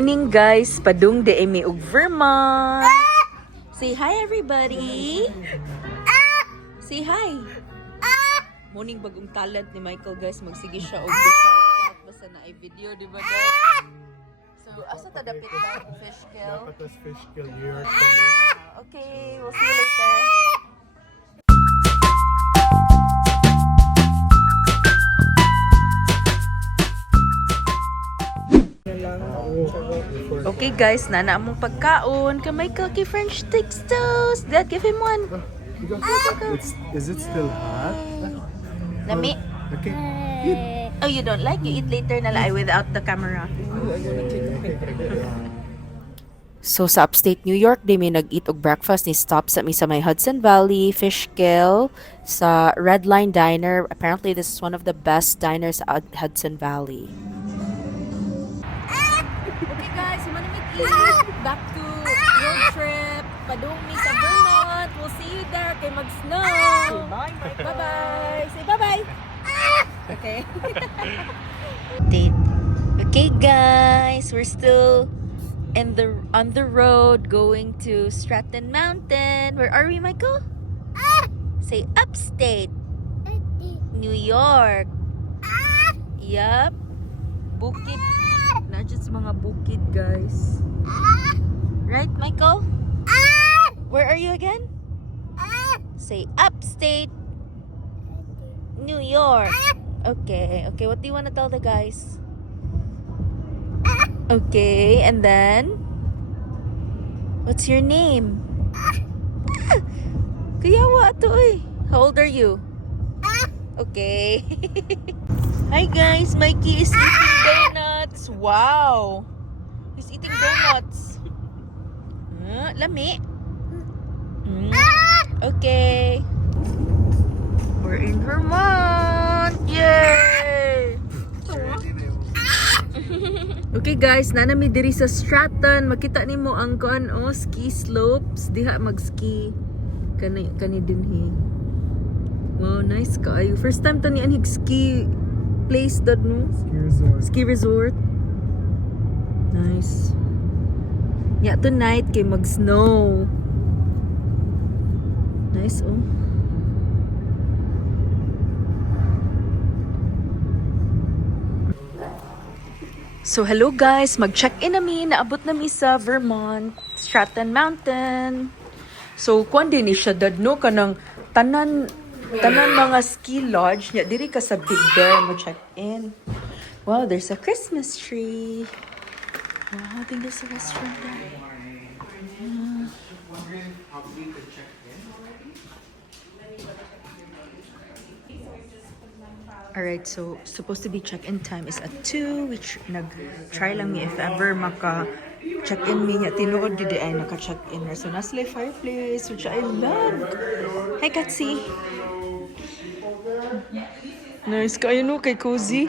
Morning guys, padung de emi og Vermont. Say hi everybody. Say hi. Morning bagong talent ni Michael guys, magsige siya og shout basta na ay video di ba guys? So asa ta dapit na fish kill? Dapat tas fish kill New York. Okay, we'll see you later. Okay guys, nana among pagkaon. Kay Michael kay French sticks toast. Dad, give him one. Is it still hot? Lami. Okay. Oh, you don't like? You eat later na lang without the camera. So sa upstate New York, di may nag-eat og breakfast ni stop sa may Hudson Valley, Fish Kill, sa Red Line Diner. Apparently, this is one of the best diners at Hudson Valley. Okay guys, manamit eat. Back to road trip. Padung mi sa Vermont. We'll see you there kay mag-snow. Bye-bye. Say bye-bye. Okay. Okay guys, we're still on the road going to Stratton Mountain. Where are we, Michael? Say upstate. New York. Yup. Bukid. Not just mga bukid, guys. Right, Michael? Where are you again? Say upstate. New York. Okay. Okay, what do you want to tell the guys? Okay, and then what's your name? Kuyawa ato eh. How old are you? Okay. Hi guys, Mikey is eating donuts. Wow. He's eating donuts. Lami. Okay. We're in Vermont. Yay! Okay guys, nanami diri sa Stratton. Makita nimo ang ski slopes. Diha mag-ski. Kani dinhi. Wow, nice kaayo. First time to ni anig ski place dad no? Ski resort. Nice. Yeah, tonight kay mag-snow. Nice oh. So hello guys, mag-check-in nami, naabot nami sa Vermont, Stratton Mountain. So kuan din ni siya dad no kanang tanan mga ski lodge nya diri ka sa Big Bear mo check-in. Wow, there's a Christmas tree. Wow, I think there's a restaurant there. Alright, so supposed to be check-in time is at 2, which nag-try lang mi if ever maka-check-in mi nga tinuod gid ay naka-check-in. So nasa fireplace, which I love. Hi Katsi. Nice kayo no kay cozy.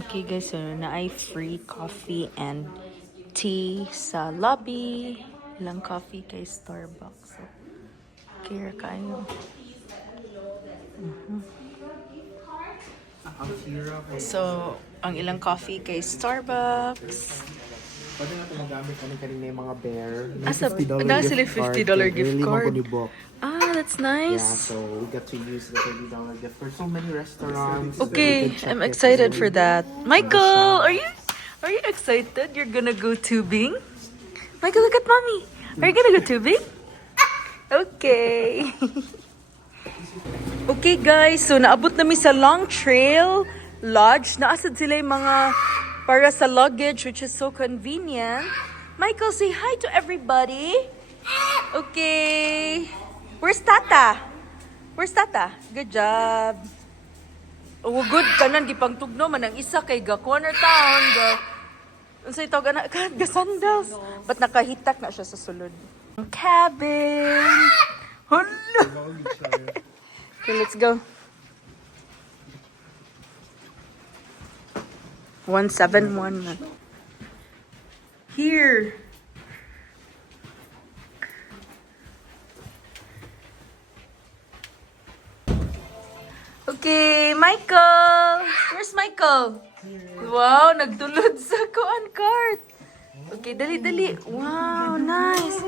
Okay guys, so na ay free coffee and tea sa lobby. Ilang coffee kay Starbucks. So, care kayo. So, ang ilang coffee kay Starbucks. Pwede natin magamit kanina yung mga bear. Asa, sila $50 gift card. Ah, that's nice. Yeah, so we get to use the $30 gift card. So many restaurants. Okay, I'm excited for that. Michael, are you excited? You're gonna go tubing? Michael, look at mommy. Are you gonna go tubing? Okay. Okay guys, so naabot namin sa Long Trail Lodge. Naasad sila yung mga para sa luggage, which is so convenient. Michael, say hi to everybody. Okay. Where's Tata? Where's Tata? Good job. Oh, good. Kanan, gipang tugno man ang isa kay ga corner town. Unsay tawag na ga sandals. But nakahitak na siya sa sulod. Cabin. Hello. Okay, let's go. 171. Here. Okay, Michael. Where's Michael? Wow, nagtulod sa kuan cart. Okay, dali. Wow, nice.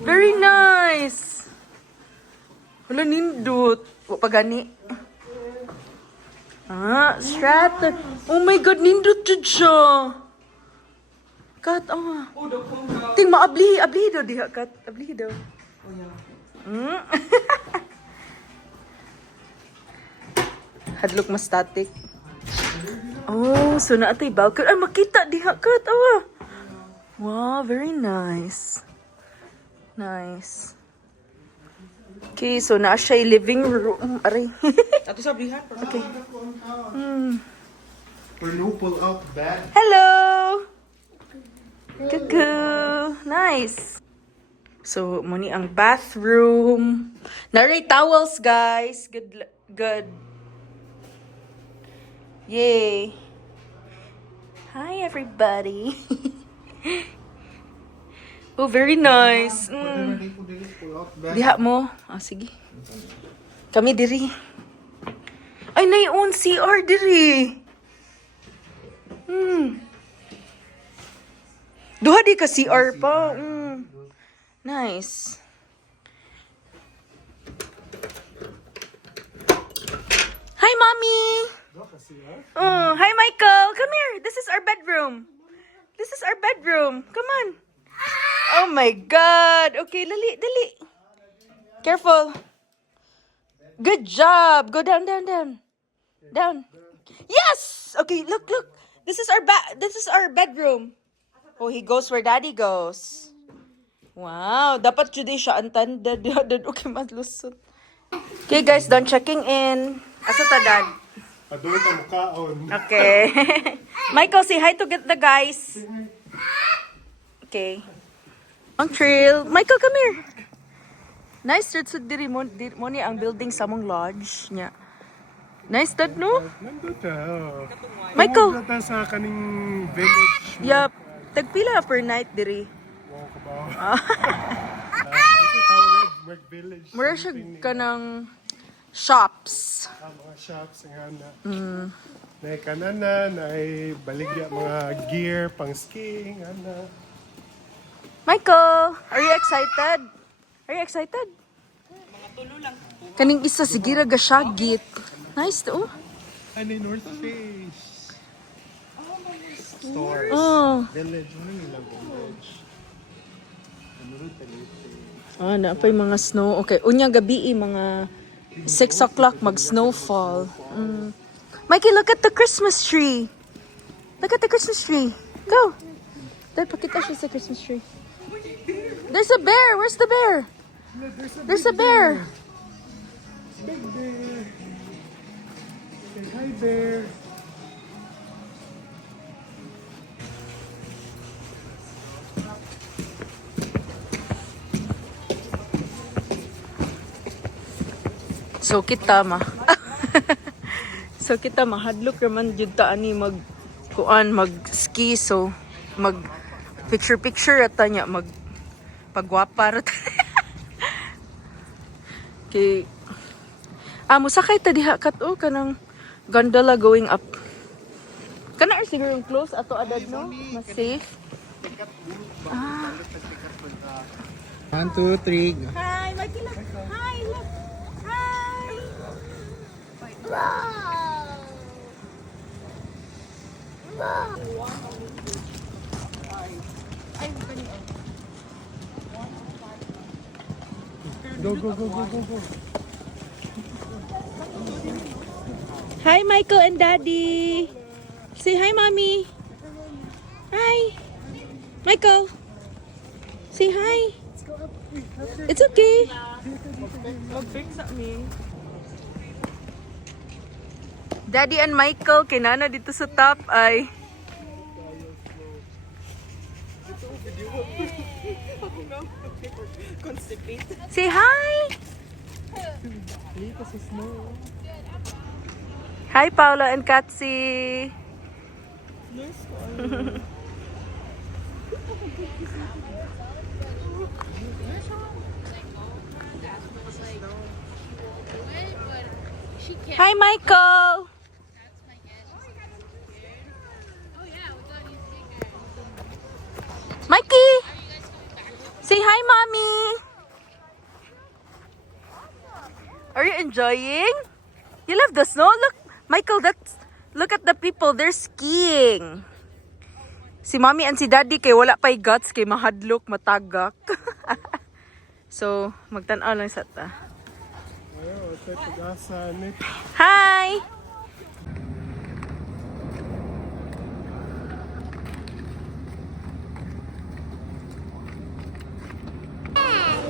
Very nice. Wala nindot. Wa pa gani. Stratton. Oh my God, nindot jud siya. Kat, ting ablihi daw diha, kat. Ablihi daw. Oh, yeah. Hadlok mas static. Oh, so na ato'y balcony. Ay, makita diha, kat. Wow, very nice. Nice. Okay, so na siya living room. Aray. Ato sa blihan. Okay. Or no pull out bed. Hello! Cuckoo! Nice! So, muni ang bathroom. Naray towels, guys. Good. Yay! Hi, everybody. Oh, very nice. Diha mo. Sige. Kami diri. Ay, nayon CR diri. Duha di ka CR pa. Nice. Hi, Mommy. Hi, Michael. Come here. This is our bedroom. Come on. Oh my God. Okay, dali. Careful. Good job. Go down. Down. Yes. Okay, look. This is our bedroom. Oh, he goes where Daddy goes. Wow, dapat jud siya antandad. Okay, madlusot. Okay, guys, done checking in. Asa ta, Dad? Adoy ka mukaon. Okay. Michael, say hi to get the guys. Okay. Ang trail. Michael, come here. Nice, sud diri mo ni ang building sa mong lodge nya. Nice, Dad, no? Nandun ka. Michael. Pumunta sa kaning village. Yup. Tagpila per night diri. Wow, kabaw. Kasi tawag work village. Mura siya kanang shops. Mga shops nga na. Na kanana, na baligya mga gear pang skiing, ana. Michael, are you excited? Mga tulo lang. Kaning isa sigira ga syagit. Nice to. Ano yung North Face? Stores. Village. Ano yung lang village? Na pa yung mga snow. Okay, unya gabi mga 6 o'clock mag-snowfall. Mikey, look at the Christmas tree. Go. Dad, pakita siya sa Christmas tree. There's a bear. Where's the bear? There's a bear. Big bear. Say hi, bear. So kita mahadlok raman jud ta ani mag ski, so mag picture ata nya mag pagwapa rat. Okay. Musakay ta diha kat kanang gondola going up. Kana siguro yung close ato adad no? Mas safe. 1, 2, 3. Hi, Mikey, look. Hi, look. Hi. Go. Hi, Michael and Daddy. Say hi, Mommy. Hi. Michael. Say hi. It's okay. Daddy and Michael, kinana dito sa top ay say hi. Hi, Paula and Katsi. Hi, Michael. mommy. Are you enjoying? You love the snow? Look, Michael, look at the people. They're skiing. Si mommy and si daddy kay wala pay guts kay mahadlok, matagak. So, magtanaw lang sa ta. Ayaw, ito pag-asa ni. Hi!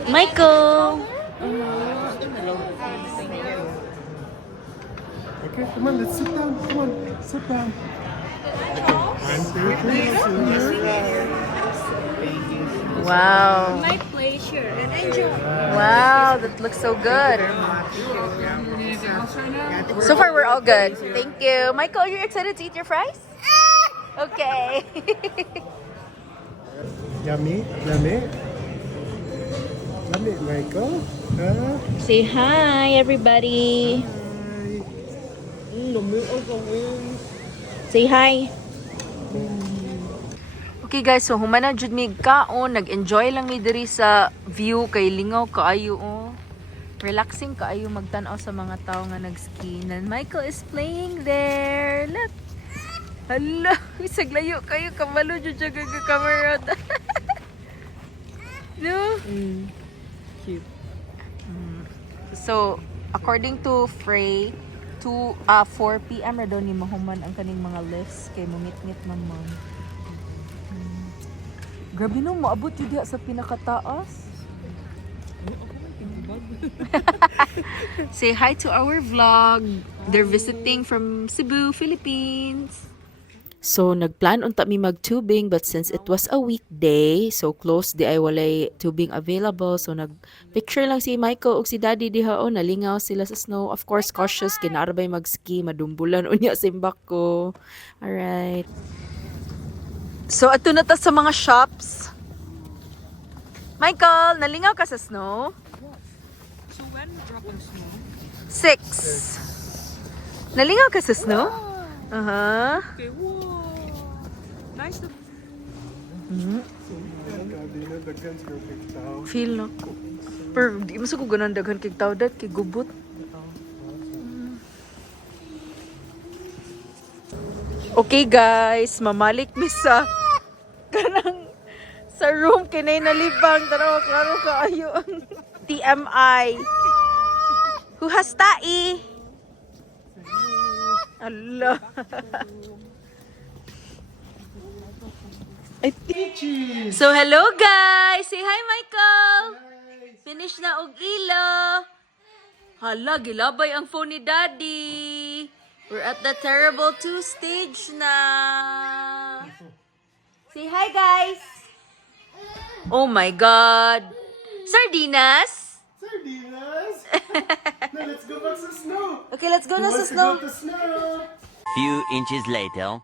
Michael! Okay, come on, let's sit down. Come on, sit down. One, two, three. Wow. My pleasure and enjoy. Wow, that looks so good. So far, we're all good. Thank you. Michael, are you excited to eat your fries? Okay. Yummy, yummy. Yummy, Michael. Say hi, everybody. Say hi. Okay guys, so humana jud mi kaon, nag-enjoy lang mi diri sa view kay lingaw kaayo oh. Relaxing kaayo magtan-aw sa mga tao nga nag-ski. And Michael is playing there. Look. Hala, isag layo kayo kamalo jud sa camera. No? Cute. So, according to Frey, 4 p.m. ra daw ni mahuman ang kaning mga lifts kay mungit-ngit man mo. Grabe no, maabot yun diha sa pinakataas. Say hi to our vlog. They're visiting from Cebu, Philippines. So, nagplan unta mi mag-tubing but since it was a weekday, so close di ay walay tubing available. So, nag-picture lang si Michael ug si Daddy diha o nalingaw sila sa snow. Of course, cautious, kinarbay mag-ski, madumbulan unya simbak ko. Alright. So, ato na ta sa mga shops. Michael, nalingaw ka sa snow? So when drop on snow? 6. Nalingaw ka sa snow? Uh-huh. Okay, wow. Nice to Feel na ko. Pero di mo sa ko ganun daghan kay tawdat, kay gubot. Okay guys, mamalik mi sa kanang sa room kinay nalibang tanaw klaro kaayo ang TMI. Who has tai? Allah. So hello guys. Say hi Michael. Finish na og ilo. Hala, gilabay ang phone ni Daddy. We're at the terrible 2 stage na. Say hi guys. Oh my God. Sardinas? Sardinas? No, let's go back to snow. Okay, let's go na sa snow. Go to snow. Few inches later.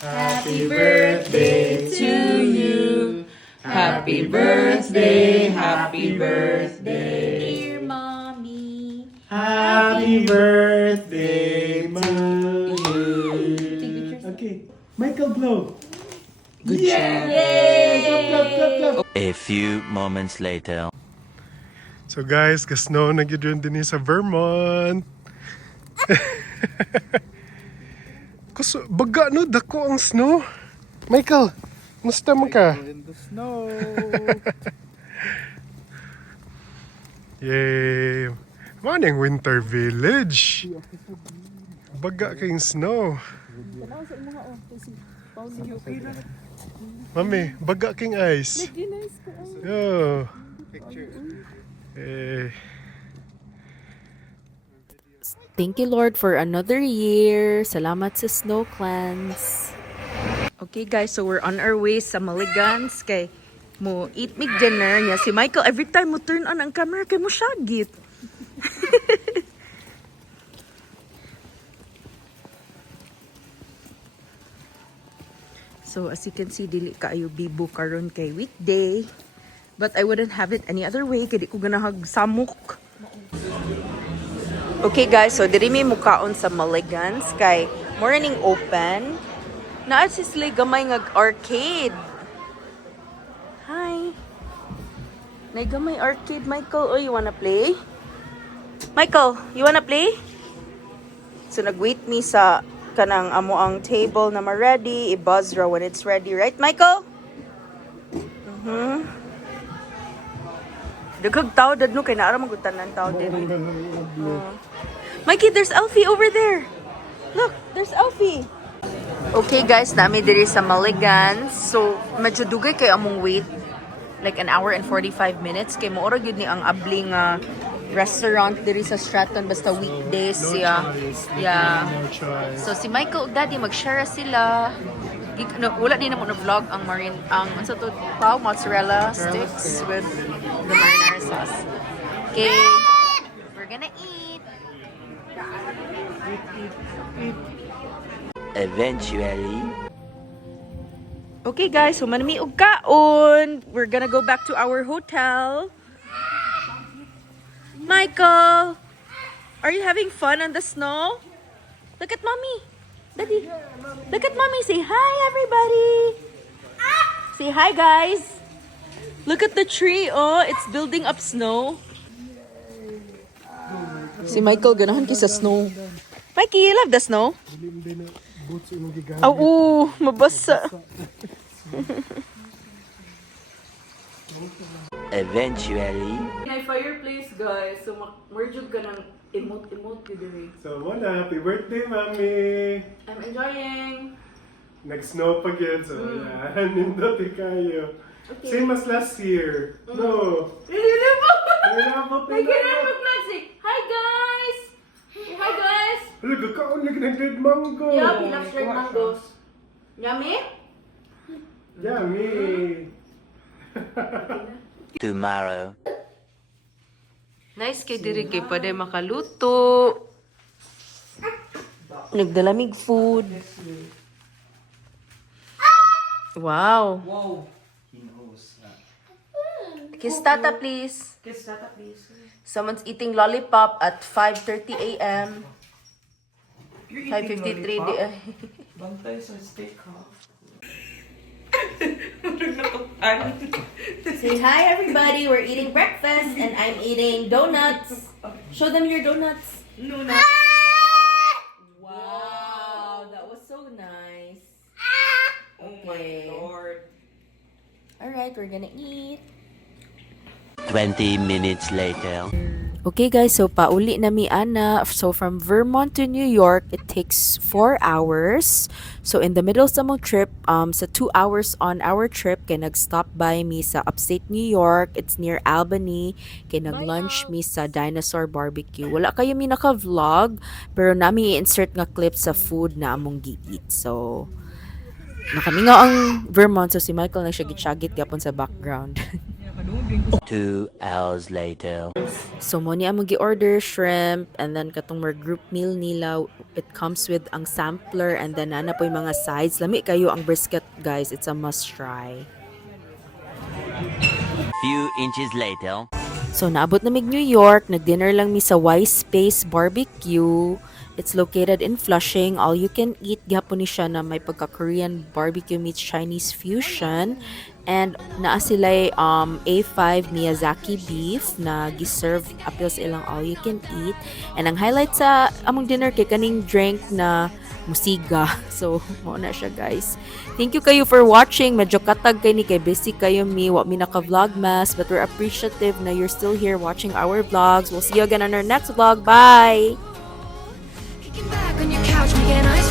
Happy birthday to you. Happy birthday, happy birthday, dear mommy. Happy birthday to you. Okay, Michael blow. Good job. Yay! Clap, clap, clap, clap. A few moments later. So guys, ka-snow na gyud rin din sa Vermont. Kuso baga no dako ang snow. Michael, musta man ka? In the snow. Yay! Maning winter village. Baga kayong snow. Mami, baga king ice. Yo. Eh. Thank you Lord for another year. Salamat sa Snow Clans. Okay guys, so we're on our way sa Maligans kay mo eat mig dinner niya. Si Michael, every time mo turn on ang camera kay mo syagit. So as you can see, dili kaayo bibo karon kay weekday. But I wouldn't have it any other way kay di ko ganahag samok. Okay guys, so diri mi mukaon sa Maligans kay morning open. Naa si sila gamay nga arcade. Hi. Naigamay arcade, Michael. Oh, you wanna play? Michael, you wanna play? So nag-wait me sa kanang amo ang table na ma-ready. I-buzz raw when it's ready, right, Michael? Daghag tao dad no kay naara magutan ng tao din. Mikey, there's Elfie over there. Look, there's Elfie. Okay guys, nami diri sa Maligans. So medyo dugay kay among wait. Like an hour and 45 minutes kay moora gyud ni ang abling restaurant diri sa Stratton basta weekdays yeah. Yeah. No choice. So si Michael ug Daddy mag-share sila. No, wala din na mo na-vlog ang marine ang ano to pao mozzarella sticks with the marinara sauce. Okay, we're gonna eat. Eventually. Okay guys, so manami og kaon. We're gonna go back to our hotel. Michael, are you having fun on the snow? Look at mommy. Daddy. Look at mommy. Say hi everybody. Say hi guys. Look at the tree. Oh, it's building up snow. Si Michael ganahan ki sa snow. Mikey, you love the snow? Boots imong gigamit. Oo, mabasa. Eventually. May fireplace, guys. So, merge ka ng emote-emote ko diri. So, Mona, happy birthday, Mami! I'm enjoying. Nag-snow pa yun, so yan. Nindot kayo. Same as last year. No. Really po? Nilabot May ganun mag-plastic. Hi, guys! Hi, guys! Hala, gagkaon na ginag-red mango. Yeah, we love straight mangoes. Yummy? Yummy. Tomorrow. Nice kay diri kay pwede makaluto. Nagdalamig food. Wow. He knows. Kiss Tata, please. Kiss Tata, please. Someone's eating lollipop at 5:30 a.m. 5:53 a.m. Bantay sa steak, ha? Say hi, everybody. We're eating breakfast, and I'm eating donuts. Show them your donuts. Wow, that was so nice. Okay. All right, we're gonna eat. 20 minutes later. Okay guys, so pauli na mi ana. So from Vermont to New York, it takes 4 hours. So in the middle sa mong trip, sa 2 hours on our trip, kay nag-stop by mi sa upstate New York. It's near Albany. Kay nag-lunch mi sa Dinosaur Barbecue. Wala kayo mi naka-vlog, pero nami i-insert nga clips sa food na among gi-eat. So nakamingaw ang Vermont, so si Michael na siya gitsagit gapon sa background. 2 hours later. So mo ni among gi-order shrimp, and then katong mer group meal nila, it comes with ang sampler, and then ana po yung mga sides. Lami kayo ang brisket, guys. It's a must try. Few inches later. So naabot na mig New York, nag-dinner lang mi sa Y Space Barbecue. It's located in Flushing. All you can eat, gihapon ni siya na may pagka-Korean barbecue meets Chinese fusion. And naa sila'y A5 Miyazaki beef na giserve apil sa ilang all you can eat. And ang highlight sa among dinner kay kaning drink na musiga. So, mo na siya guys. Thank you kayo for watching. Medyo katag kay ni kay busy kayo mi. Wa mi naka-vlogmas, but we're appreciative na you're still here watching our vlogs. We'll see you again on our next vlog. Bye! Kicking back on your couch, making eyes